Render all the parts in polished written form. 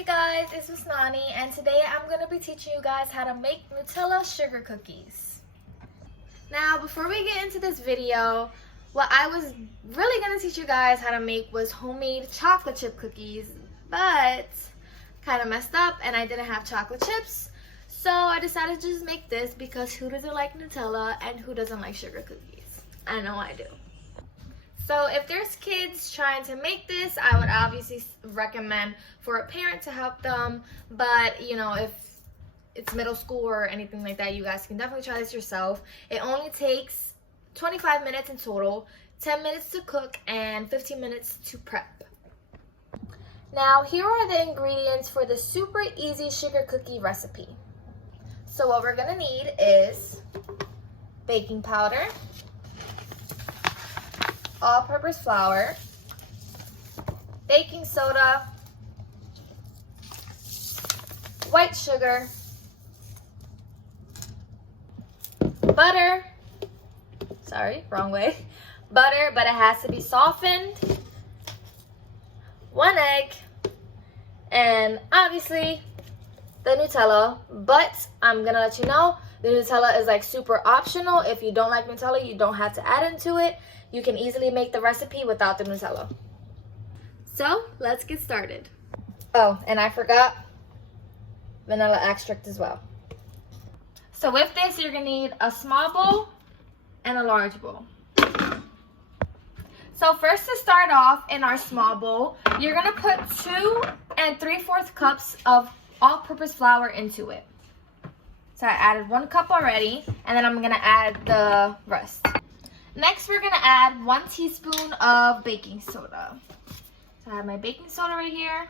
Hey guys, it's Miss Naney, and today I'm going to be teaching you guys how to make Nutella sugar cookies. Now, before we get into this video, what I was really going to teach you guys how to make was homemade chocolate chip cookies, but kind of messed up and I didn't have chocolate chips. So I decided to just make this because who doesn't like Nutella and who doesn't like sugar cookies? I know I do. So if there's kids trying to make this, I would obviously recommend for a parent to help them. But, you know, if it's middle school or anything like that, you guys can definitely try this yourself. It only takes 25 minutes in total, 10 minutes to cook, and 15 minutes to prep. Now, here are the ingredients for the super easy sugar cookie recipe. So what we're going to need is baking powder, all-purpose flour, baking soda, white sugar, butter, butter, but it has to be softened, 1 egg, and obviously the Nutella, but I'm gonna let you know the Nutella is like super optional. If you don't like Nutella, you don't have to add into it. You can easily make the recipe without the Nutella. So let's get started. Oh, and I forgot vanilla extract as well. So with this, you're gonna need a small bowl and a large bowl. So first, to start off, in our small bowl, you're gonna put 2 3/4 cups of all-purpose flour into it. So I added 1 cup already, and then I'm gonna add the rest. Next, we're gonna add 1 teaspoon of baking soda. So I have my baking soda right here.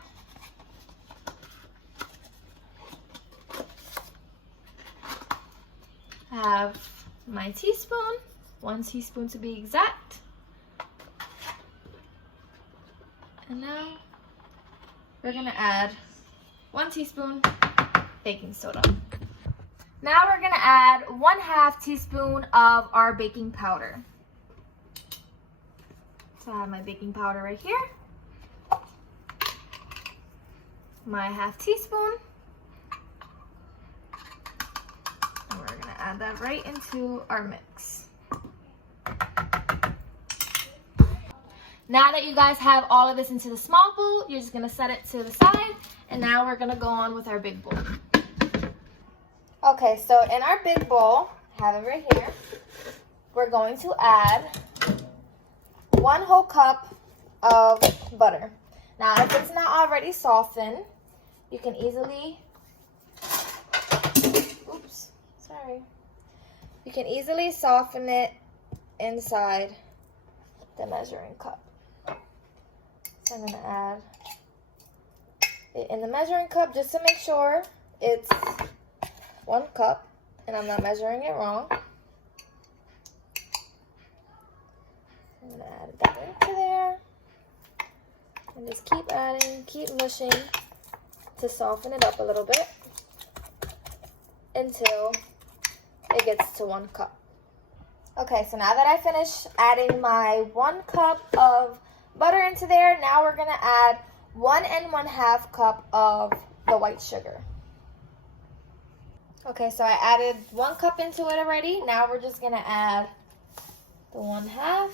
I have my teaspoon, 1 teaspoon to be exact. And now we're gonna add 1 teaspoon baking soda. Now we're gonna add 1/2 teaspoon of our baking powder. So I have my baking powder right here. My 1/2 teaspoon. And we're gonna add that right into our mix. Now that you guys have all of this into the small bowl, you're just gonna set it to the side. And now we're gonna go on with our big bowl. Okay, so in our big bowl, I have it right here, we're going to add 1 whole cup of butter. Now, if it's not already softened, you can easily, you can easily soften it inside the measuring cup. So I'm gonna add it in the measuring cup just to make sure it's 1 cup and I'm not measuring it wrong. I'm gonna add that into there and just keep adding, keep mushing to soften it up a little bit until it gets to 1 cup. Okay, so now that I finished adding my 1 cup of butter into there, now we're gonna add 1 1/2 cup of the white sugar. Okay, so I added 1 cup into it already. Now we're just gonna add the 1/2.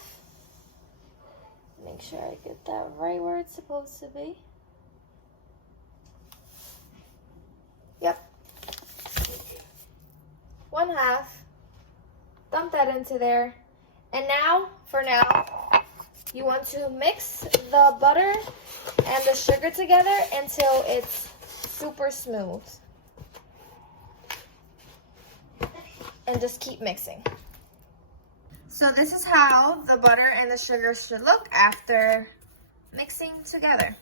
Make sure I get that right where it's supposed to be. Yep. 1/2. Dump that into there. And now, for now, you want to mix the butter and the sugar together until it's super smooth. And just keep mixing. So this is how the butter and the sugar should look after mixing together.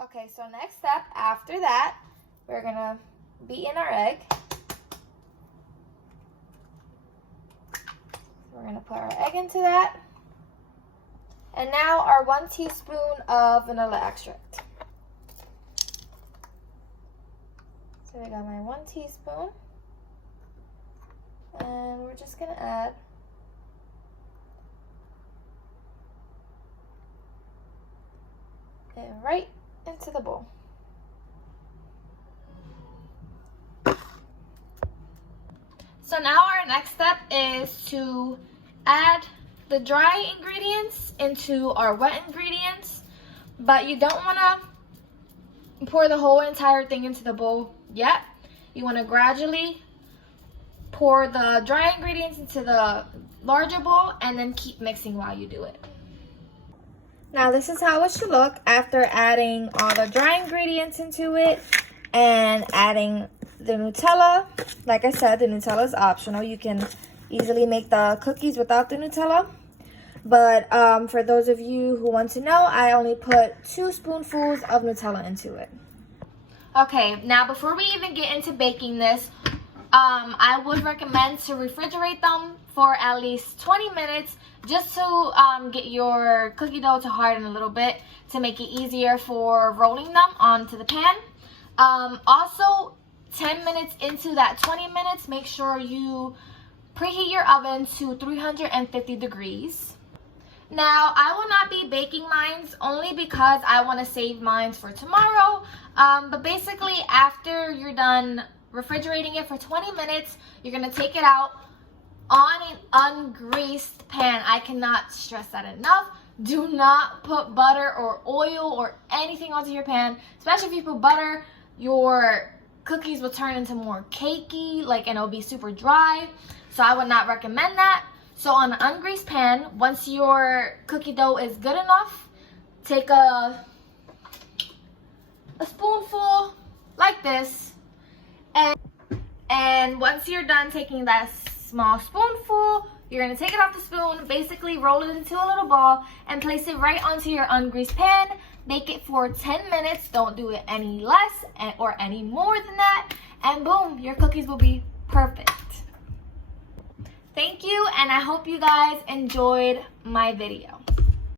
Okay, so next step after that, we're gonna beat in our egg. We're gonna put our egg into that. And now our 1 teaspoon of vanilla extract. So I got my 1 teaspoon. And we're just gonna add it right into the bowl. So now our next step is to add the dry ingredients into our wet ingredients, but you don't want to pour the whole entire thing into the bowl yet. You want to gradually pour the dry ingredients into the larger bowl and then keep mixing while you do it. Now this is how it should look after adding all the dry ingredients into it and adding the Nutella. Like I said, the Nutella is optional. You can easily make the cookies without the Nutella. But for those of you who want to know, I only put 2 spoonfuls of Nutella into it. Okay, now before we even get into baking this, I would recommend to refrigerate them for at least 20 minutes just to get your cookie dough to harden a little bit to make it easier for rolling them onto the pan. Also, 10 minutes into that 20 minutes, make sure you preheat your oven to 350 degrees. Now, I will not be baking mine only because I want to save mine for tomorrow. But basically, after you're done refrigerating it for 20 minutes, you're going to take it out on an ungreased pan. I cannot stress that enough. Do not put butter or oil or anything onto your pan. Especially if you put butter, your cookies will turn into more cakey, and it'll be super dry. So I would not recommend that. So on an ungreased pan, once your cookie dough is good enough, take a spoonful like this, and once you're done taking that small spoonful, you're going to take it off the spoon, basically roll it into a little ball, and place it right onto your ungreased pan. Bake it for 10 minutes. Don't do it any less or any more than that, and boom, your cookies will be perfect. Thank you, and I hope you guys enjoyed my video.